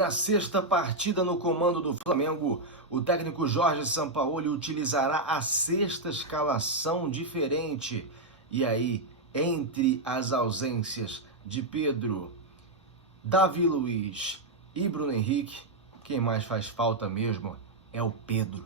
Na sexta partida no comando do Flamengo, o técnico Jorge Sampaoli utilizará a sexta escalação diferente. E aí, entre as ausências de Pedro, Davi Luiz e Bruno Henrique, quem mais faz falta mesmo é o Pedro.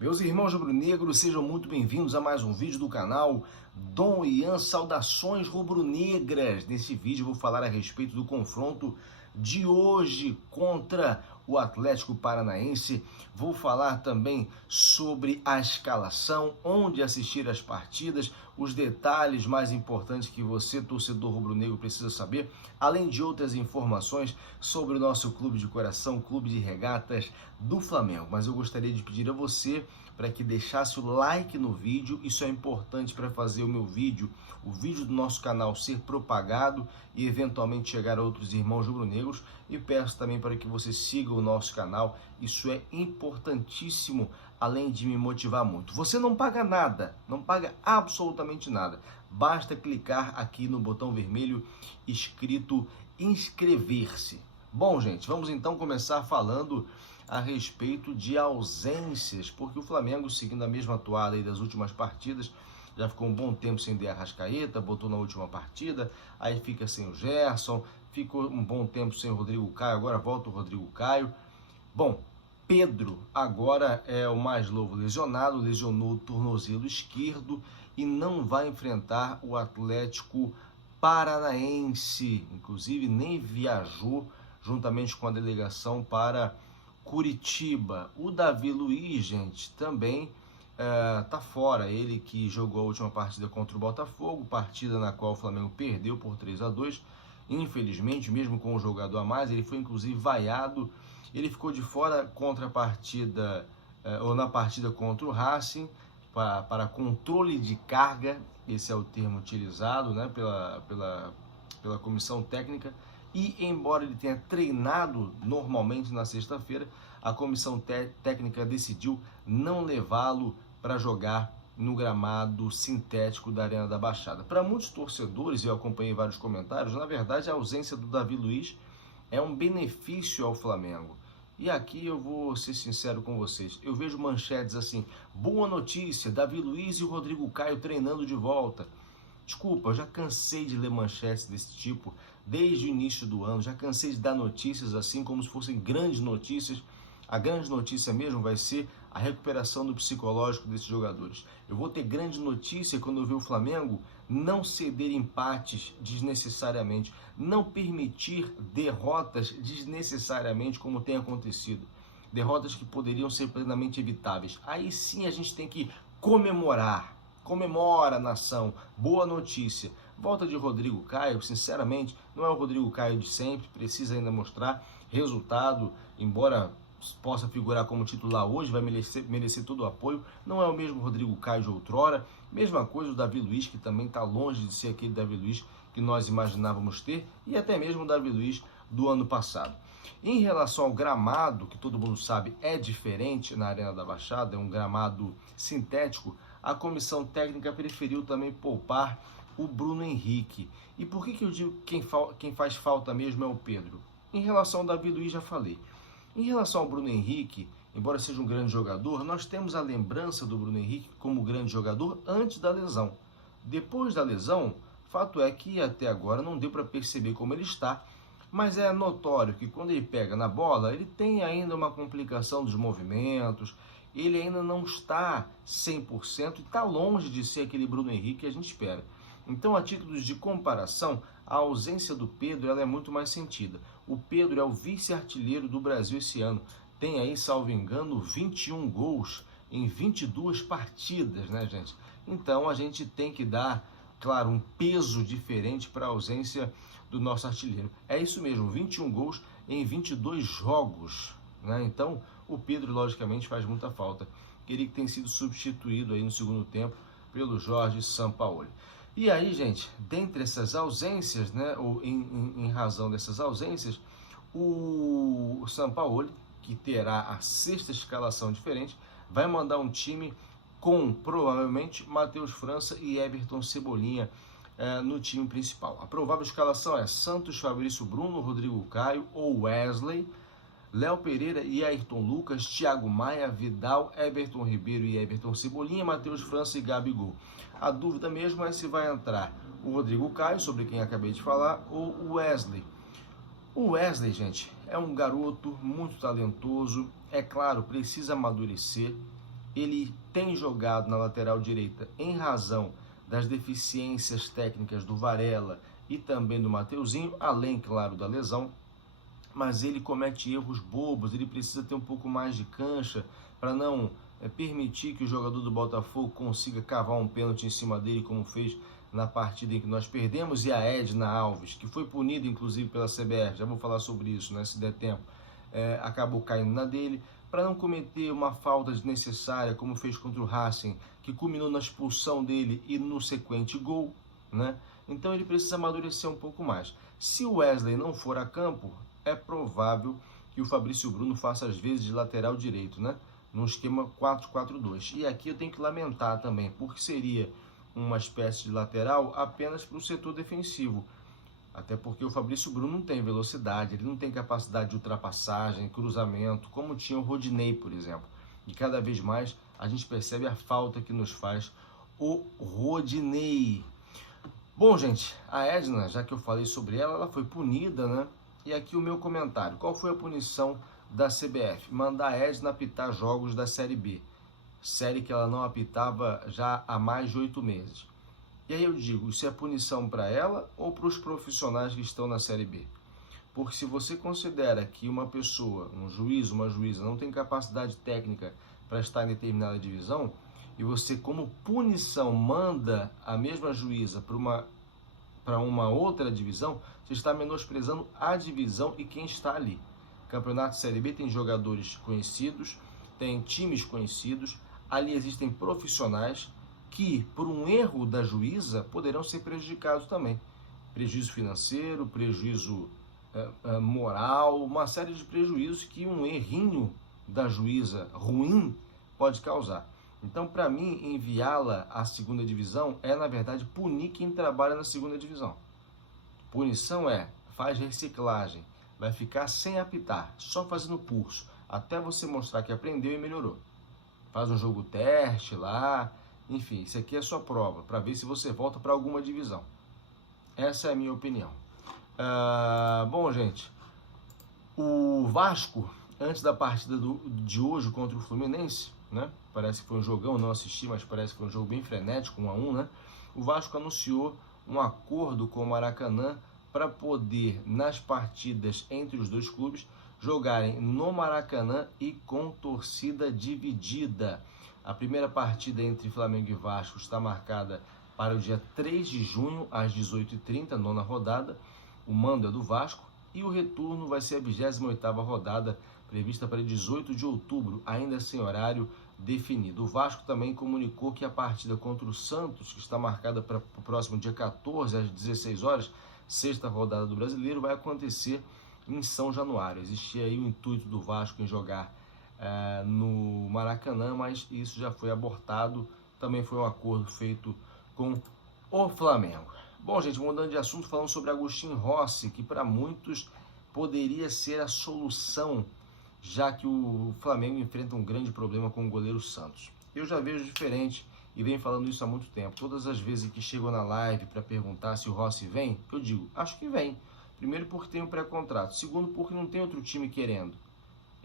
Meus irmãos rubro-negros, sejam muito bem-vindos a mais um vídeo do canal Dom Ian, saudações rubro-negras. Nesse vídeo vou falar a respeito do confronto de hoje contra o Atlético Paranaense. Vou falar também sobre a escalação, onde assistir as partidas, os detalhes mais importantes que você, torcedor rubro-negro, precisa saber, além de outras informações sobre o nosso clube de coração, Clube de Regatas do Flamengo. Mas eu gostaria de pedir a você para que deixasse o like no vídeo. Isso é importante para fazer o meu vídeo, o vídeo do nosso canal ser propagado e eventualmente chegar a outros irmãos rubro-negros. E peço também para que você siga o nosso canal. Isso é importantíssimo, além de me motivar muito. Você não paga nada, não paga absolutamente nada. Basta clicar aqui no botão vermelho escrito inscrever-se. Bom, gente, vamos então começar falando a respeito de ausências, porque o Flamengo, seguindo a mesma toada aí das últimas partidas, já ficou um bom tempo sem De Arrascaeta, botou na última partida, aí fica sem o Gerson, ficou um bom tempo sem o Rodrigo Caio, agora volta o Rodrigo Caio. Bom, Pedro agora é o mais novo lesionado, lesionou o tornozelo esquerdo e não vai enfrentar o Atlético Paranaense, inclusive nem viajou juntamente com a delegação para Curitiba. O Davi Luiz, gente, também tá fora. Ele que jogou a última partida contra o Botafogo, partida na qual o Flamengo perdeu por 3-2. Infelizmente, mesmo com o jogador a mais, ele foi inclusive vaiado. Ele ficou de fora contra a partida, ou na partida contra o Racing, para controle de carga, esse é o termo utilizado, né, pela comissão técnica. E embora ele tenha treinado normalmente na sexta-feira, a comissão técnica decidiu não levá-lo para jogar no gramado sintético da Arena da Baixada. Para muitos torcedores, eu acompanhei vários comentários, na verdade a ausência do Davi Luiz é um benefício ao Flamengo. E aqui eu vou ser sincero com vocês, eu vejo manchetes assim: boa notícia, Davi Luiz e o Rodrigo Caio treinando de volta. Desculpa, eu já cansei de ler manchetes desse tipo desde o início do ano, já cansei de dar notícias assim como se fossem grandes notícias. A grande notícia mesmo vai ser a recuperação do psicológico desses jogadores. Eu vou ter grande notícia quando eu ver o Flamengo não ceder empates desnecessariamente, não permitir derrotas desnecessariamente como tem acontecido. Derrotas que poderiam ser plenamente evitáveis. Aí sim a gente tem que comemorar. Comemora, nação, boa notícia. Volta de Rodrigo Caio, sinceramente, não é o Rodrigo Caio de sempre, precisa ainda mostrar resultado, embora possa figurar como titular hoje, vai merecer todo o apoio, não é o mesmo Rodrigo Caio de outrora. Mesma coisa o Davi Luiz, que também está longe de ser aquele Davi Luiz que nós imaginávamos ter, e até mesmo o Davi Luiz do ano passado. Em relação ao gramado, que todo mundo sabe é diferente na Arena da Baixada, é um gramado sintético, a comissão técnica preferiu também poupar o Bruno Henrique. E por que eu digo que quem faz falta mesmo é o Pedro? Em relação ao Davi Luiz, já falei. Em relação ao Bruno Henrique, embora seja um grande jogador, nós temos a lembrança do Bruno Henrique como grande jogador antes da lesão. Depois da lesão, fato é que até agora não deu para perceber como ele está, mas é notório que quando ele pega na bola, ele tem ainda uma complicação dos movimentos, ele ainda não está 100% e está longe de ser aquele Bruno Henrique que a gente espera. Então, a título de comparação, a ausência do Pedro ela é muito mais sentida. O Pedro é o vice-artilheiro do Brasil esse ano. Tem aí, salvo engano, 21 gols em 22 partidas, né, gente? Então, a gente tem que dar, claro, um peso diferente para a ausência do nosso artilheiro. É isso mesmo, 21 gols em 22 jogos, né? Então, o Pedro, logicamente, faz muita falta. Ele tem sido substituído aí no segundo tempo pelo Jorge Sampaoli. E aí, gente, dentre essas ausências, né, ou em razão dessas ausências, o Sampaoli, que terá a sexta escalação diferente, vai mandar um time com, provavelmente, Matheus França e Everton Cebolinha no time principal. A provável escalação é Santos, Fabrício Bruno, Rodrigo Caio ou Wesley, Léo Pereira e Ayrton Lucas, Thiago Maia, Vidal, Everton Ribeiro e Everton Cebolinha, Matheus França e Gabigol. A dúvida mesmo é se vai entrar o Rodrigo Caio, sobre quem acabei de falar, ou o Wesley. O Wesley, gente, é um garoto muito talentoso, é claro, precisa amadurecer. Ele tem jogado na lateral direita em razão das deficiências técnicas do Varela e também do Mateuzinho, além, claro, da lesão. Mas ele comete erros bobos, ele precisa ter um pouco mais de cancha para não permitir que o jogador do Botafogo consiga cavar um pênalti em cima dele, como fez na partida em que nós perdemos, e a Edna Alves, que foi punida inclusive pela CBF, já vou falar sobre isso, né, se der tempo, acabou caindo na dele, para não cometer uma falta desnecessária, como fez contra o Racing, que culminou na expulsão dele e no sequente gol, né? Então ele precisa amadurecer um pouco mais. Se o Wesley não for a campo, é provável que o Fabrício Bruno faça às vezes de lateral direito, né? No esquema 4-4-2. E aqui eu tenho que lamentar também, porque seria uma espécie de lateral apenas para o setor defensivo. Até porque o Fabrício Bruno não tem velocidade, ele não tem capacidade de ultrapassagem, cruzamento, como tinha o Rodinei, por exemplo. E cada vez mais a gente percebe a falta que nos faz o Rodinei. Bom, gente, a Edna, já que eu falei sobre ela, ela foi punida, né? E aqui o meu comentário. Qual foi a punição da CBF? Mandar a Edna apitar jogos da Série B. Série que ela não apitava já há mais de 8 meses. E aí eu digo, isso é punição para ela ou para os profissionais que estão na Série B? Porque se você considera que uma pessoa, um juiz, uma juíza, não tem capacidade técnica para estar em determinada divisão, e você, como punição, manda a mesma juíza para uma outra divisão, você está menosprezando a divisão e quem está ali. Campeonato Série B tem jogadores conhecidos, tem times conhecidos, ali existem profissionais que, por um erro da juíza, poderão ser prejudicados também. Prejuízo financeiro, prejuízo moral, uma série de prejuízos que um errinho da juíza ruim pode causar. Então, para mim, enviá-la à segunda divisão é, na verdade, punir quem trabalha na segunda divisão. Punição faz reciclagem, vai ficar sem apitar, só fazendo curso, até você mostrar que aprendeu e melhorou. Faz um jogo teste lá, enfim, isso aqui é sua prova, para ver se você volta para alguma divisão. Essa é a minha opinião. Bom, gente, o Vasco, antes da partida de hoje contra o Fluminense, né? Parece que foi um jogão, não assisti, mas parece que foi um jogo bem frenético, 1-1, né? O Vasco anunciou um acordo com o Maracanã para poder, nas partidas entre os dois clubes, jogarem no Maracanã e com torcida dividida. A primeira partida entre Flamengo e Vasco está marcada para o dia 3 de junho, às 18h30, nona rodada. O mando é do Vasco. E o retorno vai ser a 28ª rodada, prevista para 18 de outubro, ainda sem horário definido. O Vasco também comunicou que a partida contra o Santos, que está marcada para o próximo dia 14, às 16 horas, sexta rodada do Brasileiro, vai acontecer em São Januário. Existia aí o intuito do Vasco em jogar no Maracanã, mas isso já foi abortado. Também foi um acordo feito com o Flamengo. Bom, gente, mudando de assunto, falando sobre Agustin Rossi, que para muitos poderia ser a solução, já que o Flamengo enfrenta um grande problema com o goleiro Santos. Eu já vejo diferente e venho falando isso há muito tempo. Todas as vezes que chego na live para perguntar se o Rossi vem, eu digo, acho que vem. Primeiro porque tem um pré-contrato, segundo porque não tem outro time querendo.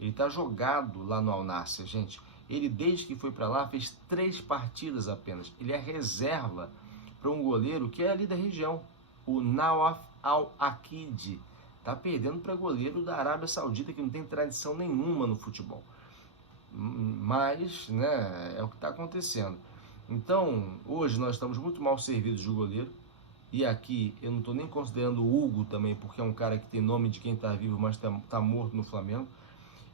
Ele está jogado lá no Al Nassr, gente. Ele, desde que foi para lá, fez 3 partidas apenas. Ele é reserva para um goleiro que é ali da região, o Nawaf Al-Akid. Está perdendo para goleiro da Arábia Saudita, que não tem tradição nenhuma no futebol. Mas, né, é o que está acontecendo. Então, hoje nós estamos muito mal servidos de goleiro. E aqui eu não estou nem considerando o Hugo também, porque é um cara que tem nome de quem está vivo, mas está morto no Flamengo.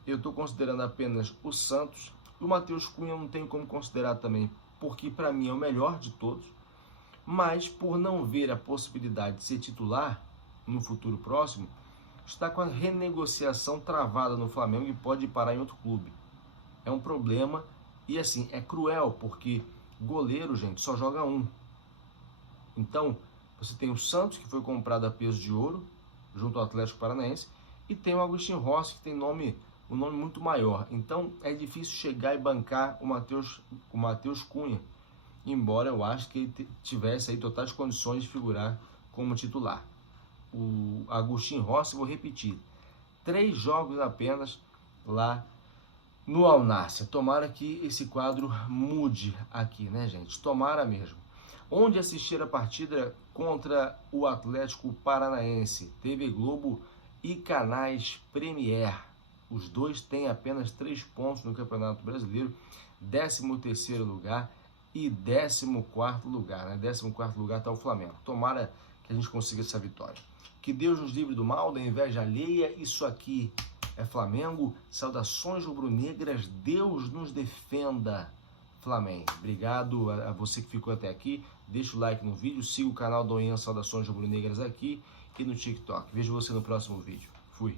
Eu estou considerando apenas o Santos. O Matheus Cunha eu não tenho como considerar também, porque para mim é o melhor de todos. Mas por não ver a possibilidade de ser titular no futuro próximo, está com a renegociação travada no Flamengo e pode parar em outro clube. É um problema e assim, é cruel, porque goleiro, gente, só joga um. Então, você tem o Santos, que foi comprado a peso de ouro, junto ao Atlético Paranaense, E tem o Agostinho Rossi, que tem um nome muito maior. Então é difícil chegar e bancar o Matheus Cunha, embora eu acho que ele tivesse aí totais condições de figurar como titular. O Agostinho Rossi, vou repetir, 3 jogos apenas lá no Al Nassr. Tomara que esse quadro mude aqui, né, gente? Tomara mesmo. Onde assistir a partida contra o Atlético Paranaense? TV Globo e canais Premier. Os dois têm apenas 3 pontos no Campeonato Brasileiro, 13º lugar e 14º lugar. Né? 14º lugar está o Flamengo. Tomara que a gente consiga essa vitória. Que Deus nos livre do mal, da inveja alheia. Isso aqui é Flamengo. Saudações rubro-negras. Deus nos defenda, Flamengo. Obrigado a você que ficou até aqui. Deixa o like no vídeo. Siga o canal do Ian Saudações Rubro-Negras aqui e no TikTok. Vejo você no próximo vídeo. Fui.